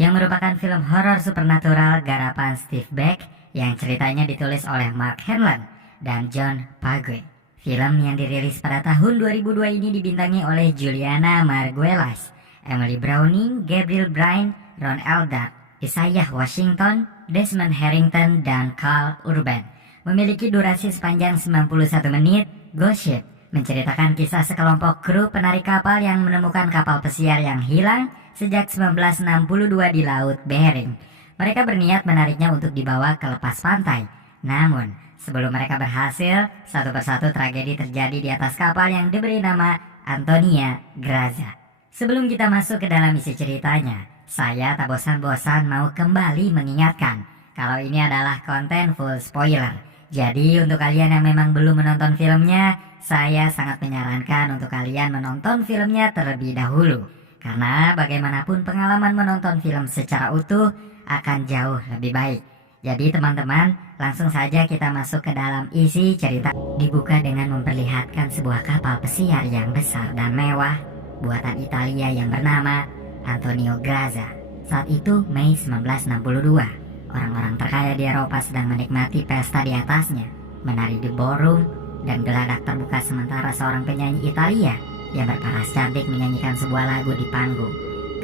yang merupakan film horor supernatural garapan Steve Beck yang ceritanya ditulis oleh Mark Hanlon dan John Pague. Film yang dirilis pada tahun 2002 ini dibintangi oleh Juliana Marguelas, Emily Browning, Gabriel Byrne, Ron Eldard, Isaiah Washington, Desmond Harrington, dan Carl Urban. Memiliki durasi sepanjang 91 menit, Ghost Ship menceritakan kisah sekelompok kru penarik kapal yang menemukan kapal pesiar yang hilang sejak 1962 di Laut Bering. Mereka berniat menariknya untuk dibawa ke lepas pantai. Namun, sebelum mereka berhasil, satu persatu tragedi terjadi di atas kapal yang diberi nama Antonia Graza. Sebelum kita masuk ke dalam isi ceritanya, saya tak bosan-bosan mau kembali mengingatkan kalau ini adalah konten full spoiler. Jadi untuk kalian yang memang belum menonton filmnya, saya sangat menyarankan untuk kalian menonton filmnya terlebih dahulu. Karena bagaimanapun pengalaman menonton film secara utuh akan jauh lebih baik. Jadi teman-teman, langsung saja kita masuk ke dalam isi cerita. Dibuka dengan memperlihatkan sebuah kapal pesiar yang besar dan mewah buatan Italia yang bernama Antonio Graza. Saat itu Mei 1962. Orang-orang terkaya di Eropa sedang menikmati pesta di atasnya, menari di ballroom, dan geladak terbuka sementara seorang penyanyi Italia yang berparas cantik menyanyikan sebuah lagu di panggung.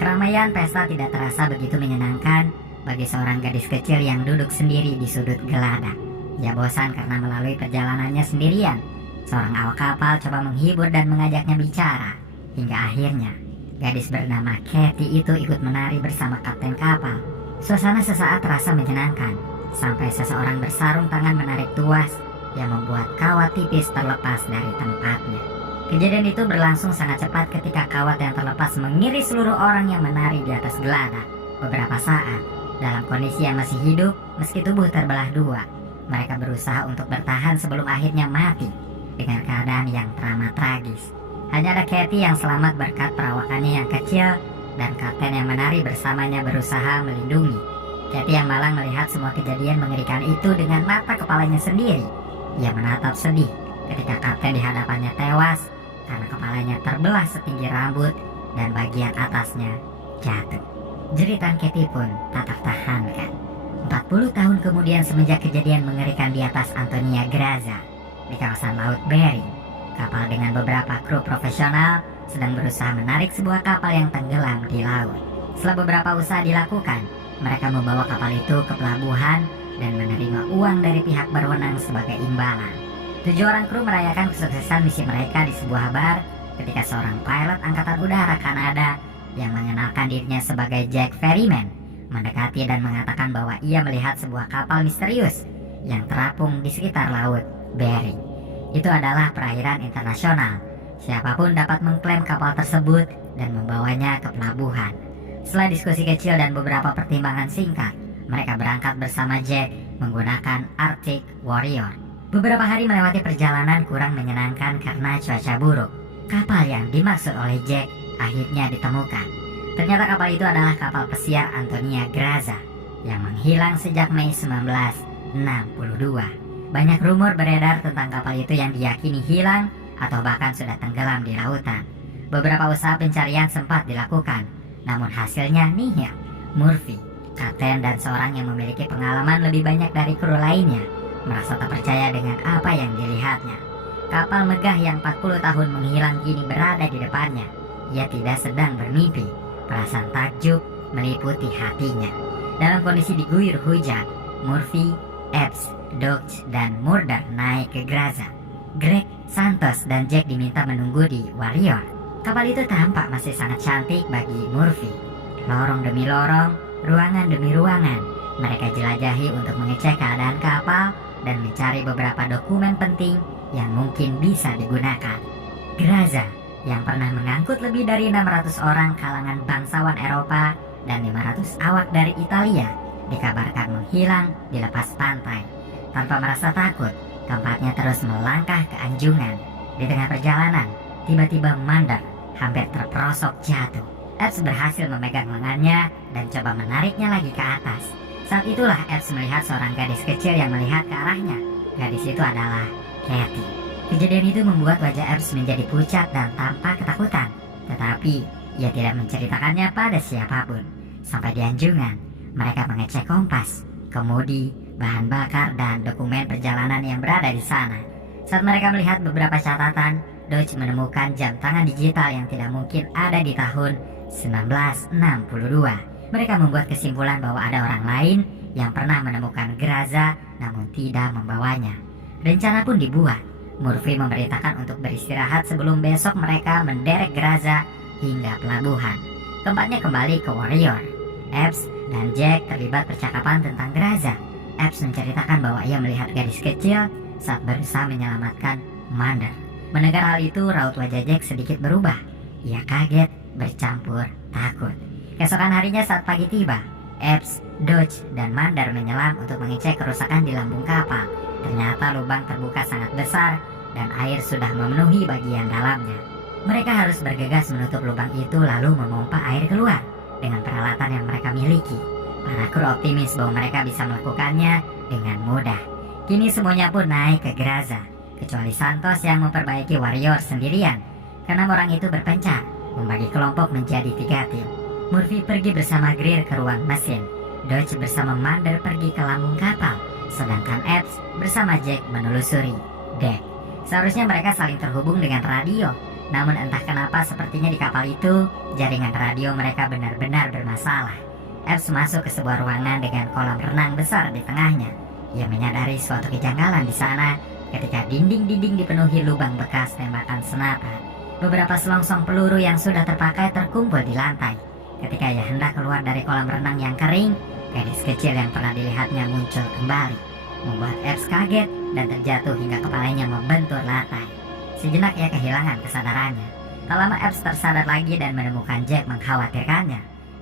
Keramaian pesta tidak terasa begitu menyenangkan bagi seorang gadis kecil yang duduk sendiri di sudut geladak. Ia bosan karena melalui perjalanannya sendirian. Seorang awak kapal coba menghibur dan mengajaknya bicara. Hingga akhirnya, gadis bernama Katie itu ikut menari bersama kapten kapal. Suasana sesaat terasa menyenangkan, sampai seseorang bersarung tangan menarik tuas yang membuat kawat tipis terlepas dari tempatnya. Kejadian itu berlangsung sangat cepat ketika kawat yang terlepas mengiris seluruh orang yang menari di atas geladak. Beberapa saat, dalam kondisi yang masih hidup meski tubuh terbelah dua, mereka berusaha untuk bertahan sebelum akhirnya mati dengan keadaan yang teramat tragis. Hanya ada Katie yang selamat berkat perawakannya yang kecil dan kapten yang menari bersamanya berusaha melindungi. Katie yang malang melihat semua kejadian mengerikan itu dengan mata kepalanya sendiri. Ia menatap sedih ketika kapten di hadapannya tewas karena kepalanya terbelah setinggi rambut dan bagian atasnya jatuh. Jeritan Katie pun tak tertahankan. 40 tahun kemudian semenjak kejadian mengerikan di atas Antonia Graza di kawasan Laut Bering, kapal dengan beberapa kru profesional sedang berusaha menarik sebuah kapal yang tenggelam di laut. Setelah beberapa usaha dilakukan, mereka membawa kapal itu ke pelabuhan dan menerima uang dari pihak berwenang sebagai imbalan. 7 orang kru merayakan kesuksesan misi mereka di sebuah bar ketika seorang pilot angkatan udara Kanada yang mengenalkan dirinya sebagai Jack Ferryman mendekati dan mengatakan bahwa ia melihat sebuah kapal misterius yang terapung di sekitar Laut Bering. Itu adalah perairan internasional. Siapapun dapat mengklaim kapal tersebut dan membawanya ke pelabuhan. Setelah diskusi kecil dan beberapa pertimbangan singkat, mereka berangkat bersama Jack menggunakan Arctic Warrior. Beberapa hari melewati perjalanan kurang menyenangkan karena cuaca buruk. Kapal yang dimaksud oleh Jack akhirnya ditemukan. Ternyata kapal itu adalah kapal pesiar Antonia Graza yang menghilang sejak Mei 1962. Banyak rumor beredar tentang kapal itu yang diyakini hilang atau bahkan sudah tenggelam di lautan. Beberapa usaha pencarian sempat dilakukan, namun hasilnya nihil. Murphy, kapten dan seorang yang memiliki pengalaman lebih banyak dari kru lainnya, merasa tak percaya dengan apa yang dilihatnya. Kapal megah yang 40 tahun menghilang kini berada di depannya. Ia tidak sedang bermimpi. Perasaan takjub meliputi hatinya. Dalam kondisi diguyur hujan, Murphy, Epps, Dodge, dan Murder naik ke Graza. Greg, Santos, dan Jack diminta menunggu di Warrior. Kapal itu tampak masih sangat cantik bagi Murphy. Lorong demi lorong, ruangan demi ruangan, mereka jelajahi untuk mengecek keadaan kapal dan mencari beberapa dokumen penting yang mungkin bisa digunakan. Graza, yang pernah mengangkut lebih dari 600 orang kalangan bangsawan Eropa dan 500 awak dari Italia, dikabarkan menghilang di lepas pantai. Tanpa merasa takut, keempatnya terus melangkah ke anjungan. Di tengah perjalanan, tiba-tiba Mander hampir terperosok jatuh. Epps berhasil memegang lengannya dan coba menariknya lagi ke atas. Saat itulah Epps melihat seorang gadis kecil yang melihat ke arahnya. Gadis itu adalah Katie. Kejadian itu membuat wajah Epps menjadi pucat dan tampak ketakutan. Tetapi ia tidak menceritakannya pada siapapun. Sampai di anjungan, mereka mengecek kompas, kemudi, bahan bakar, dan dokumen perjalanan yang berada di sana. Saat mereka melihat beberapa catatan, Dodge menemukan jam tangan digital yang tidak mungkin ada di tahun 1962. Mereka membuat kesimpulan bahwa ada orang lain yang pernah menemukan Graza namun tidak membawanya. Rencana pun dibuat. Murphy memerintahkan untuk beristirahat sebelum besok mereka menderek Graza hingga pelabuhan. Tempatnya kembali ke Warrior. Epps dan Jack terlibat percakapan tentang Graza. Epps menceritakan bahwa ia melihat gadis kecil saat berusaha menyelamatkan Mander. Mendengar hal itu, raut wajah Jack sedikit berubah. Ia kaget bercampur takut. Keesokan harinya saat pagi tiba, Epps, Dodge, dan Mander menyelam untuk mengecek kerusakan di lambung kapal. Ternyata lubang terbuka sangat besar dan air sudah memenuhi bagian dalamnya. Mereka harus bergegas menutup lubang itu lalu memompa air keluar dengan peralatan yang mereka miliki. Para kru optimis bahwa mereka bisa melakukannya dengan mudah. Kini semuanya pun naik ke Graza, kecuali Santos yang memperbaiki Warrior sendirian. Keenam orang itu berpencar, membagi kelompok menjadi 3 tim. Murphy pergi bersama Greer ke ruang mesin. Dodge bersama Mander pergi ke lambung kapal, sedangkan Epps bersama Jack menelusuri dek. Seharusnya mereka saling terhubung dengan radio, namun entah kenapa sepertinya di kapal itu jaringan radio mereka benar-benar bermasalah. Epps masuk ke sebuah ruangan dengan kolam renang besar di tengahnya. Ia menyadari suatu kejanggalan di sana ketika dinding-dinding dipenuhi lubang bekas tembakan senapan. Beberapa selongsong peluru yang sudah terpakai terkumpul di lantai. Ketika ia hendak keluar dari kolam renang yang kering, gadis kecil yang pernah dilihatnya muncul kembali, membuat Epps kaget dan terjatuh hingga kepalanya membentur lantai. Sejenak ia kehilangan kesadarannya. Tak lama Epps tersadar lagi dan menemukan Jack mengkhawatirkannya.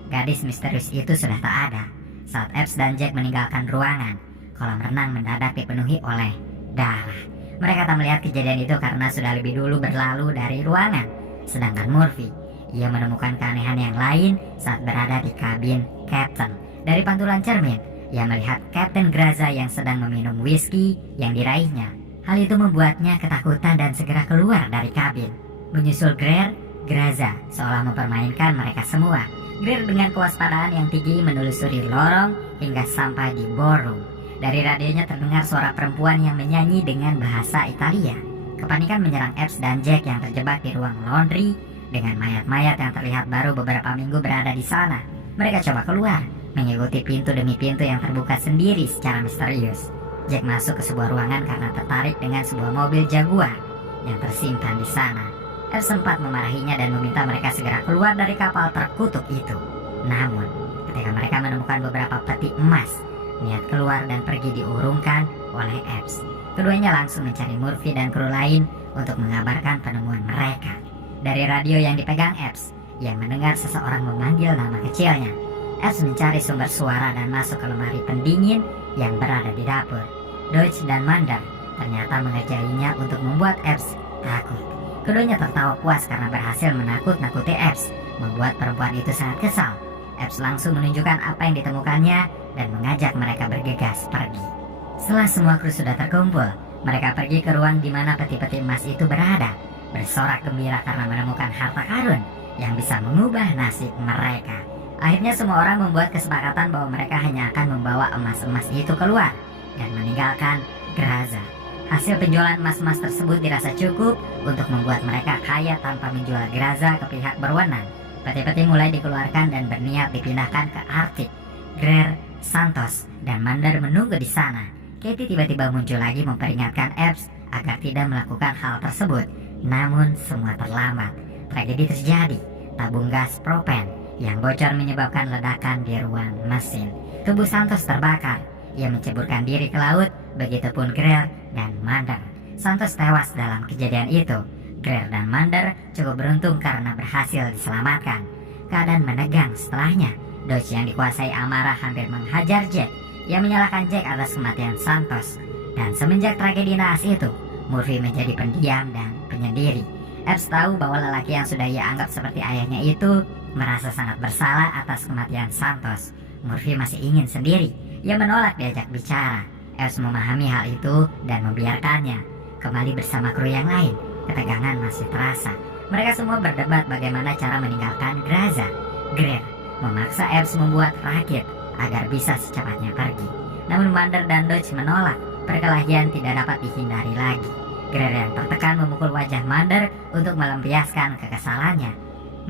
Gadis misterius itu sudah tak ada. Saat Epps dan Jack meninggalkan ruangan, kolam renang mendadak dipenuhi oleh darah. Mereka tak melihat kejadian itu karena sudah lebih dulu berlalu dari ruangan. Sedangkan Murphy, ia menemukan keanehan yang lain saat berada di kabin Captain. Dari pantulan cermin, ia melihat Kapten Graza yang sedang meminum whisky yang diraihnya. Hal itu membuatnya ketakutan dan segera keluar dari kabin. Menyusul Greer, Graza seolah mempermainkan mereka semua. Greer dengan kewaspadaan yang tinggi menelusuri lorong hingga sampai di ballroom. Dari radionya terdengar suara perempuan yang menyanyi dengan bahasa Italia. Kepanikan menyerang Epps dan Jack yang terjebak di ruang laundry dengan mayat-mayat yang terlihat baru beberapa minggu berada di sana. Mereka coba keluar, mengikuti pintu demi pintu yang terbuka sendiri secara misterius. Jack masuk ke sebuah ruangan karena tertarik dengan sebuah mobil Jaguar yang tersimpan di sana. Epps sempat memarahinya dan meminta mereka segera keluar dari kapal terkutuk itu. Namun, ketika mereka menemukan beberapa peti emas, niat keluar dan pergi diurungkan oleh Epps. Keduanya langsung mencari Murphy dan kru lain untuk mengabarkan penemuan mereka. Dari radio yang dipegang Epps, ia mendengar seseorang memanggil nama kecilnya. Epps mencari sumber suara dan masuk ke lemari pendingin yang berada di dapur. Dodge dan Mander ternyata mengerjainya untuk membuat Epps takut. Keduanya tertawa puas karena berhasil menakut-nakuti Epps, membuat perempuan itu sangat kesal. Epps langsung menunjukkan apa yang ditemukannya dan mengajak mereka bergegas pergi. Setelah semua kru sudah terkumpul, mereka pergi ke ruang di mana peti-peti emas itu berada, bersorak gembira karena menemukan harta karun yang bisa mengubah nasib mereka. Akhirnya semua orang membuat kesepakatan bahwa mereka hanya akan membawa emas-emas itu keluar dan meninggalkan Graza. Hasil penjualan emas-emas tersebut dirasa cukup untuk membuat mereka kaya tanpa menjual Graza ke pihak berwenang. Peti-peti mulai dikeluarkan dan berniat dipindahkan ke Arctic. Greer, Santos, dan Mander menunggu di sana. Katie tiba-tiba muncul lagi memperingatkan Epps agar tidak melakukan hal tersebut. Namun semua terlambat. Tragedi terjadi. Tabung gas propen yang bocor menyebabkan ledakan di ruang mesin. Tubuh Santos terbakar. Ia menceburkan diri ke laut, begitupun Greer dan Mander. Santos tewas dalam kejadian itu. Greer dan Mander cukup beruntung karena berhasil diselamatkan. Keadaan menegang setelahnya. Dodge yang dikuasai amarah hampir menghajar Jack. Ia menyalahkan Jack atas kematian Santos. Dan semenjak tragedi naas itu, Murphy menjadi pendiam dan penyendiri. Epps tahu bahwa lelaki yang sudah ia anggap seperti ayahnya itu merasa sangat bersalah atas kematian Santos. Murphy masih ingin sendiri. Ia menolak diajak bicara. Epps memahami hal itu dan membiarkannya. Kembali bersama kru yang lain, ketegangan masih terasa. Mereka semua berdebat bagaimana cara meninggalkan Graza. Greer memaksa Epps membuat rakit agar bisa secepatnya pergi. Namun Mander dan Dodge menolak. Perkelahian tidak dapat dihindari lagi. Greer yang tertekan memukul wajah Mander untuk melampiaskan kekesalannya.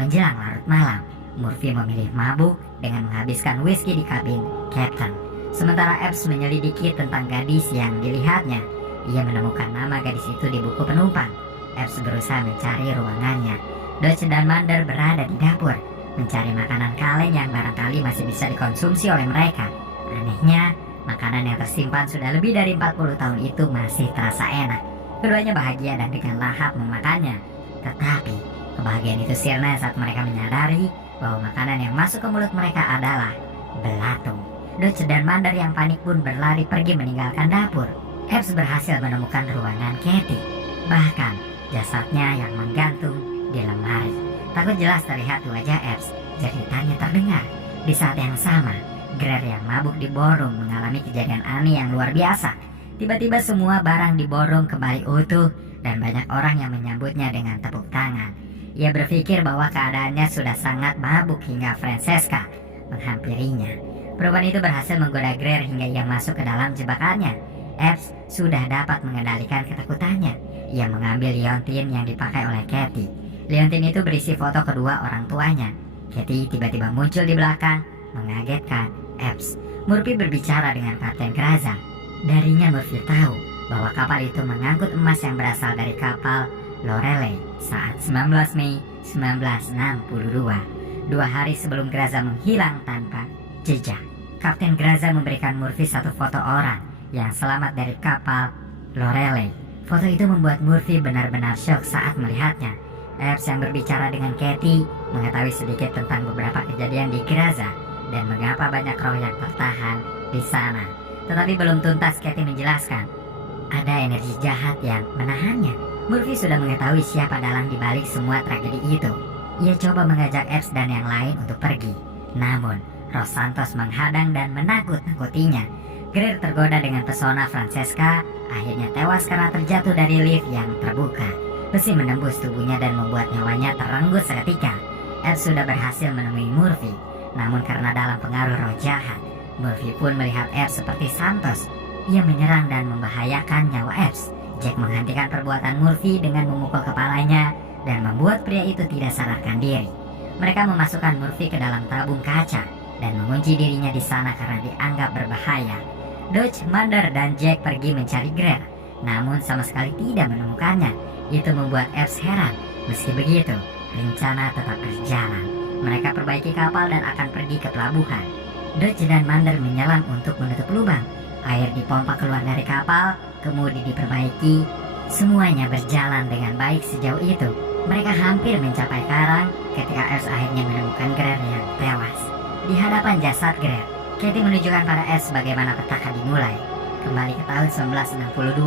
Menjelang larut malam, Murphy memilih mabuk dengan menghabiskan whisky di kabin Captain. Sementara Epps menyelidiki tentang gadis yang dilihatnya. Ia menemukan nama gadis itu di buku penumpang. Epps berusaha mencari ruangannya. Dodge dan Mander berada di dapur, mencari makanan kaleng yang barangkali masih bisa dikonsumsi oleh mereka. Anehnya, makanan yang tersimpan sudah lebih dari 40 tahun itu masih terasa enak. Keduanya bahagia dan dengan lahap memakannya. Tetapi, kebahagiaan itu sirna saat mereka menyadari bahwa makanan yang masuk ke mulut mereka adalah belatung. Dodge dan Mander yang panik pun berlari pergi meninggalkan dapur. Epps berhasil menemukan ruangan Katie. Bahkan, jasadnya yang menggantung di lemari. Takut jelas terlihat di wajah Epps, jeritanya terdengar. Di saat yang sama, Greer yang mabuk di ballroom mengalami kejadian aneh yang luar biasa. Tiba-tiba semua barang di ballroom kembali utuh dan banyak orang yang menyambutnya dengan tepuk tangan. Ia berpikir bahwa keadaannya sudah sangat mabuk hingga Francesca menghampirinya. Perempuan itu berhasil menggoda Greer hingga ia masuk ke dalam jebakannya. Epps sudah dapat mengendalikan ketakutannya. Ia mengambil liontin yang dipakai oleh Katie. Liontin itu berisi foto kedua orang tuanya. Katie tiba-tiba muncul di belakang, mengagetkan Epps. Murphy berbicara dengan Kapten Graza. Darinya Murphy tahu bahwa kapal itu mengangkut emas yang berasal dari kapal Lorelei saat 19 Mei 1962, 2 hari sebelum Graza menghilang tanpa jejak. Kapten Graza memberikan Murphy satu foto orang yang selamat dari kapal Lorelei. Foto itu membuat Murphy benar-benar syok saat melihatnya. Epps yang berbicara dengan Katie mengetahui sedikit tentang beberapa kejadian di Graza dan mengapa banyak roh yang tertahan di sana. Tetapi belum tuntas Katie menjelaskan, ada energi jahat yang menahannya. Murphy sudah mengetahui siapa dalang dibalik semua tragedi itu. Ia coba mengajak Epps dan yang lain untuk pergi. Namun, Roh Santos menghadang dan menakut-nakutinya. Greer tergoda dengan pesona Francesca, akhirnya tewas karena terjatuh dari lift yang terbuka. Besi menembus tubuhnya dan membuat nyawanya terenggut seketika. Epps sudah berhasil menemui Murphy, namun karena dalam pengaruh roh jahat, Murphy pun melihat Epps seperti Santos. Ia menyerang dan membahayakan nyawa Epps. Jack menghentikan perbuatan Murphy dengan memukul kepalanya dan membuat pria itu tidak sadarkan diri. Mereka memasukkan Murphy ke dalam tabung kaca dan mengunci dirinya di sana karena dianggap berbahaya. Dodge, Mander, dan Jack pergi mencari Greer, namun sama sekali tidak menemukannya. Itu membuat Epps heran. Meski begitu, rencana tetap berjalan. Mereka perbaiki kapal dan akan pergi ke pelabuhan. Dodge dan Mander menyelam untuk menutup lubang. Air dipompa keluar dari kapal, kemudian diperbaiki. Semuanya berjalan dengan baik sejauh itu. Mereka hampir mencapai karang ketika Epps akhirnya menemukan Greer yang tewas. Di hadapan jasad Greer, Katie menunjukkan pada Epps bagaimana petaka dimulai. Kembali ke tahun 1962,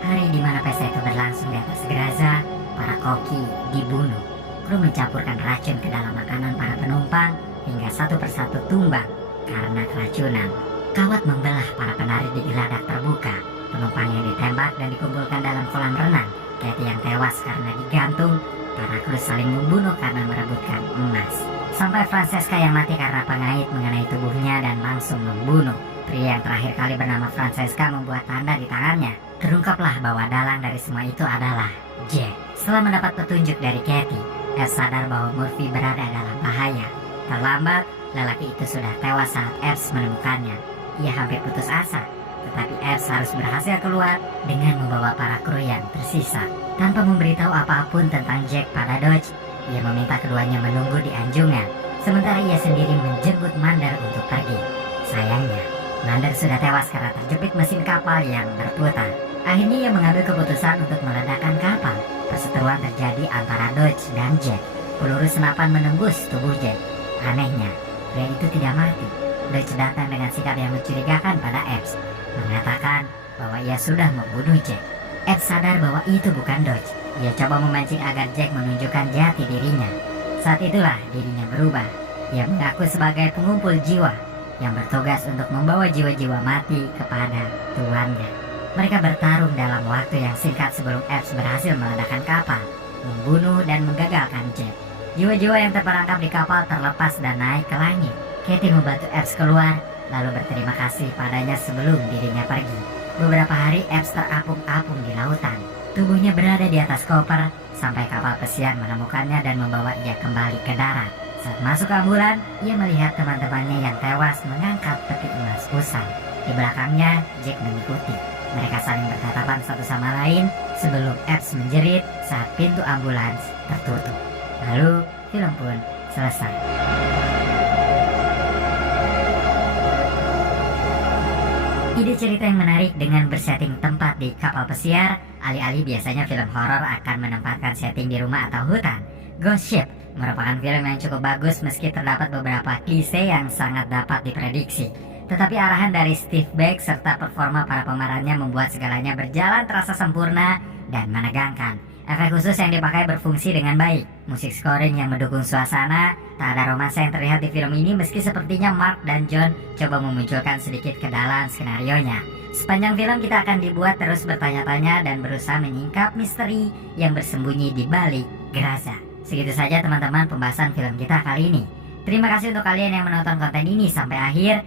hari di mana pesta itu berlangsung di atas Graza, para koki dibunuh. Kru mencampurkan racun ke dalam makanan para penumpang hingga satu persatu tumbang karena keracunan. Kawat membelah para penari di geladak terbuka. Penumpang yang ditembak dan dikumpulkan dalam kolam renang. Katie yang tewas karena digantung. Para kru saling membunuh karena merebutkan emas. Sampai Francesca yang mati karena pengait mengenai tubuhnya dan langsung membunuh. Pria yang terakhir kali bernama Francesca membuat tanda di tangannya. Terungkaplah bahwa dalang dari semua itu adalah Jack. Setelah mendapat petunjuk dari Katie, Epps sadar bahwa Murphy berada dalam bahaya. Terlambat, lelaki itu sudah tewas saat Epps menemukannya. Ia hampir putus asa, tetapi Epps harus berhasil keluar dengan membawa para kru yang tersisa. Tanpa memberitahu apapun tentang Jack pada Dodge, ia meminta keduanya menunggu di anjungan, sementara ia sendiri menjemput Mander untuk pergi. Sayangnya, Mander sudah tewas karena terjepit mesin kapal yang berputar. Akhirnya ia mengambil keputusan untuk meledakkan kapal. Perseteruan terjadi antara Dodge dan Jack. Peluru senapan menembus tubuh Jack. Anehnya, pria itu tidak mati. Dodge datang dengan sikap yang mencurigakan pada Epps, mengatakan bahwa ia sudah membunuh Jack. Epps sadar bahwa itu bukan Dodge. Ia coba memancing agar Jack menunjukkan jati dirinya. Saat itulah dirinya berubah. Ia mengaku sebagai pengumpul jiwa yang bertugas untuk membawa jiwa-jiwa mati kepada tuannya. Mereka bertarung dalam waktu yang singkat sebelum Epps berhasil meledakkan kapal, membunuh dan menggagalkan Jack. Jiwa-jiwa yang terperangkap di kapal terlepas dan naik ke langit. Katie membantu Epps keluar, lalu berterima kasih padanya sebelum dirinya pergi. Beberapa hari Epps terapung-apung di lautan. Tubuhnya berada di atas koper sampai kapal pesiar menemukannya dan membawa ia kembali ke darat. Saat masuk ke ambulan, ia melihat teman-temannya yang tewas mengangkat peti emas usai. Di belakangnya, Jack mengikuti. Mereka saling bertatapan satu sama lain sebelum Epps menjerit saat pintu ambulans tertutup. Lalu, film pun selesai. Ide cerita yang menarik dengan bersetting tempat di kapal pesiar, alih-alih biasanya film horor akan menempatkan setting di rumah atau hutan. Ghost Ship merupakan film yang cukup bagus meski terdapat beberapa klise yang sangat dapat diprediksi. Tetapi arahan dari Steve Beck serta performa para pemerannya membuat segalanya berjalan terasa sempurna dan menegangkan. Efek khusus yang dipakai berfungsi dengan baik. Musik scoring yang mendukung suasana. Tak ada romansa yang terlihat di film ini meski sepertinya Mark dan John coba memunculkan sedikit kedalam skenarionya. Sepanjang film kita akan dibuat terus bertanya-tanya dan berusaha menyingkap misteri yang bersembunyi di balik geraza. Segitu saja teman-teman pembahasan film kita kali ini. Terima kasih untuk kalian yang menonton konten ini sampai akhir.